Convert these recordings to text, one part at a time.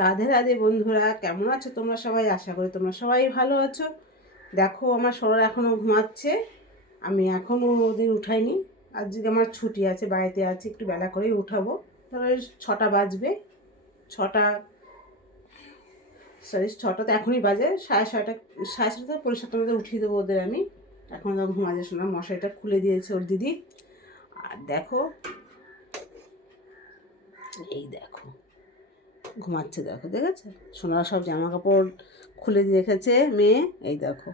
রাধে রাধে বন্ধুরা, কেমন আছো তোমরা সবাই? আশা করি তোমরা সবাই ভালো আছো। দেখো, আমার সোনা এখনও ঘুমাচ্ছে, আমি এখনও ওদের উঠাইনি। আজকে আমার ছুটি আছে, বাড়িতে আছে, একটু বেলা করেই উঠাবো। তবে 6টা বাজবে, 6টা, ছটা তো এখনই বাজে, 6:30, 6:30, 7:45 মধ্যে উঠিয়ে দেবো ওদের আমি। এখন তো ঘুমাচ্ছে সোনা, মশারিটা খুলে দিয়েছে ওর দিদি। আর দেখো, এই দেখো ঘুমাচ্ছে, দেখো দেখেছে সোনারা সব জামা কাপড় খুলে দিয়ে রেখেছে মেয়ে। এই দেখো,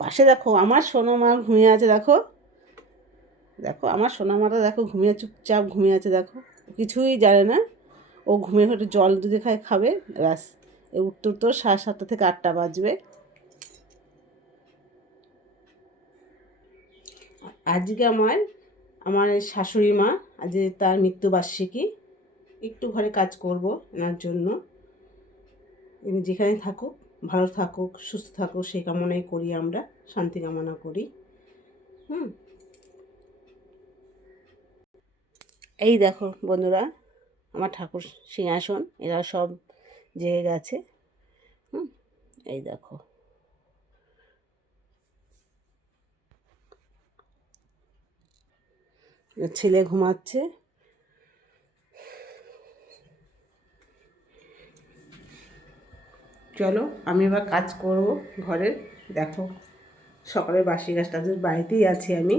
পাশে দেখো আমার সোনা মা ঘুমিয়ে আছে। দেখো দেখো আমার সোনা মাটা, দেখো ঘুমিয়ে, চুপচাপ ঘুমিয়ে আছে। দেখো কিছুই জানে না, ও ঘুমিয়ে একটু জল দুধে খাবে, ব্যাস। এই উঠতে উঠতে 7:30 থেকে 8টা বাজবে। আজকে আমার আমার শাশুড়ি মা, আজকে তার মৃত্যুবার্ষিকী। একটু ঘরে কাজ করব এনার জন্য। ইনি যেখানে থাকুক, ভালো থাকুক, সুস্থ থাকুক, সেই কামনাই করি আমরা, শান্তি কামনা করি। হুম, এই দেখো বন্ধুরা, আমার ঠাকুর সিংহাসন, এরা সব জেগে গেছে। হুম, এই দেখো, ছেলে ঘুমাচ্ছে। চলো আমি এবার কাজ করব ঘরের। দেখো সকালের বাসি গাছটা বাড়িতেই আছি আমি।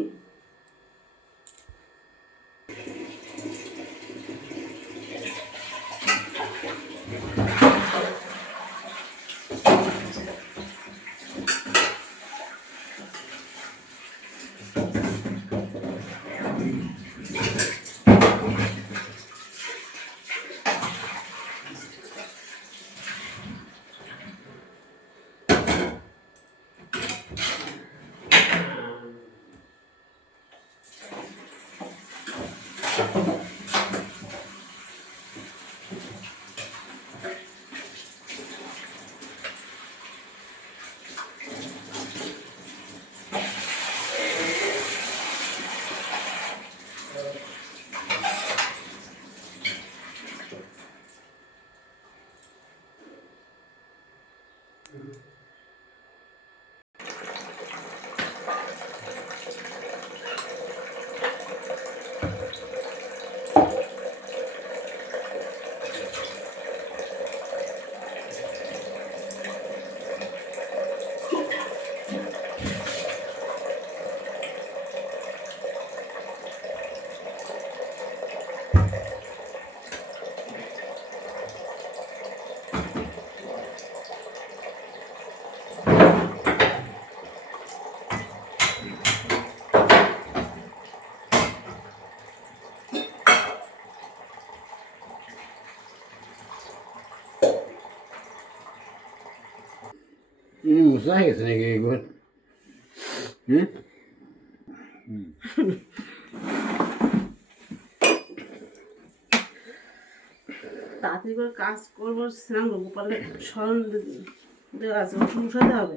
Musik ist nicht gut. Hm? তাড়াতাড়ি করে কাজ করবো, স্নান করবো, পারলে স্মরণ দেওয়া আছে, ওষুধ উঠাতে হবে।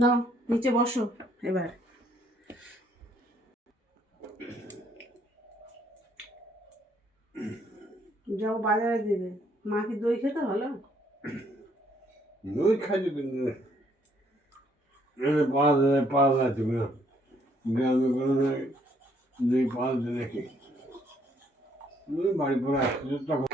নাও নিচে বসো এবার। যাও বাজারে দিবে, মা কি দই খেতে ভালো? Nur kann ich eine Pause zu mir. Wir haben nicht Pause nicht. বাড়ি পরে আসছে তখন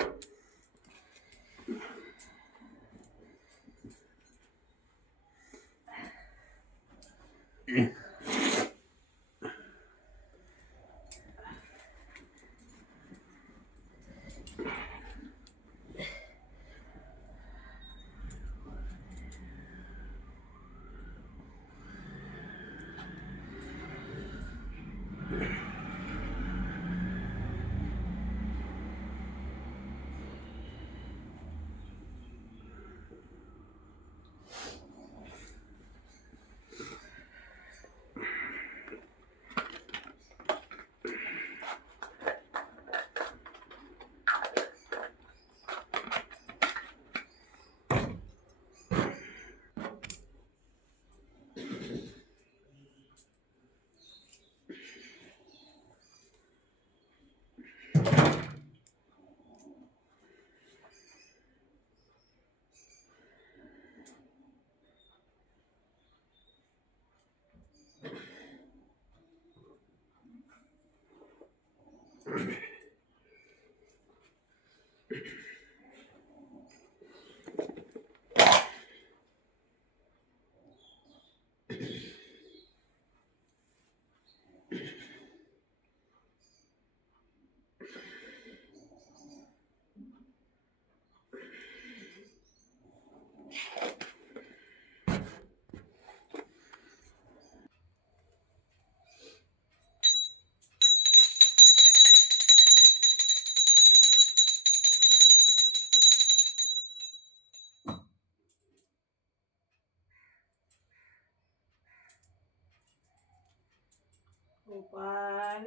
গোপাল,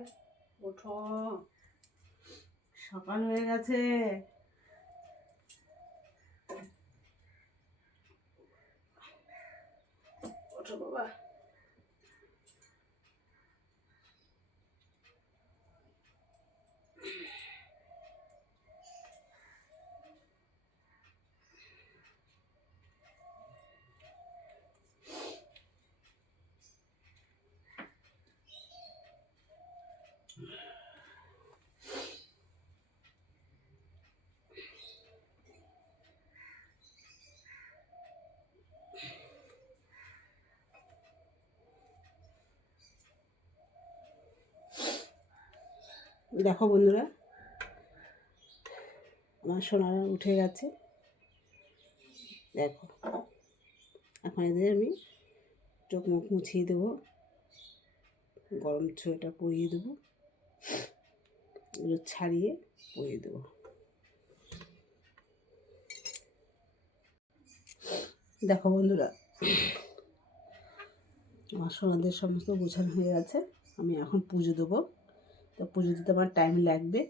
ওঠো, সকাল হয়ে গেছে। ওঠো বাবা। দেখো বন্ধুরা, আমার সোনারা উঠে গেছে। দেখো, এখন এদের আমি চোখ মুখ মুছিয়ে দেবো, গরম সোয়েটার পরিয়ে দেবো, এগুলো ছাড়িয়ে পরিয়ে দেবো। দেখো বন্ধুরা, আমার সোনাদের সমস্ত গোছানো হয়ে গেছে। আমি এখন পুজো দেবো, তো পুজো দিতে আমার টাইম লাগবে।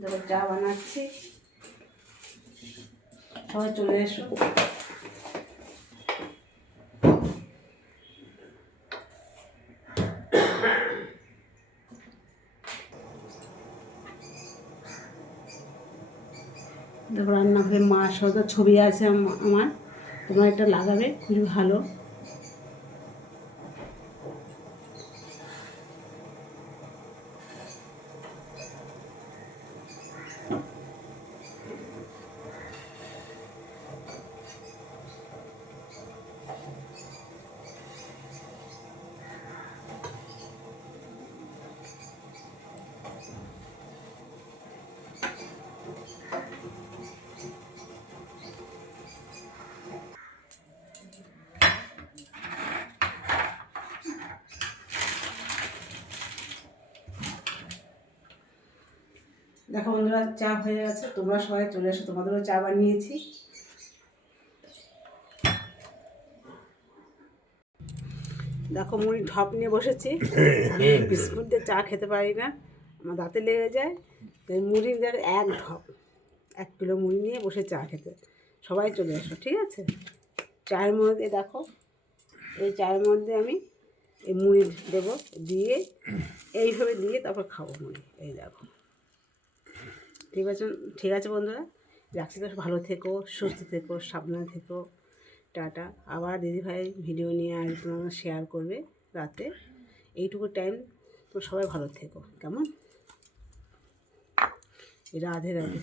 দেখো চা বানাচ্ছি, সবাই চলে এসো। দেখো রান্নাঘরে মা সহ ছবি আছে আমার, তোমরা একটা লাগাবে, খুবই ভালো। দেখো বন্ধুরা, চা হয়ে গেছে, তোমরা সবাই চলে এসো, তোমাদেরও চা বানিয়েছি। দেখো মুড়ি ঢপ নিয়ে বসেছি, বিস্কুট দিয়ে চা খেতে পারি না, আমার দাঁতে লেগে যায়। তাই মুড়ি দেয় 1 ঢপ, 1 কিলো মুড়ি নিয়ে বসে চা খেতে। সবাই চলে এসো, ঠিক আছে? চায়ের মধ্যে দেখো, এই চায়ের মধ্যে আমি এই মুড়ি দেবো, দিয়ে এইভাবে দিয়ে তারপর খাবো মুড়ি। এই দেখো, ঠিক আছে? ঠিক আছে বন্ধুরা, রাখছি। তো ভালো থেকো, সুস্থ থেকো, সাবধানে থেকো, টাটা। আবার দিদিভাই ভিডিও নিয়ে আর তোমরা শেয়ার করবে রাতে। এইটুকু টাইম তো সবাই ভালো থেকো, কেমন? রাধে রাধে।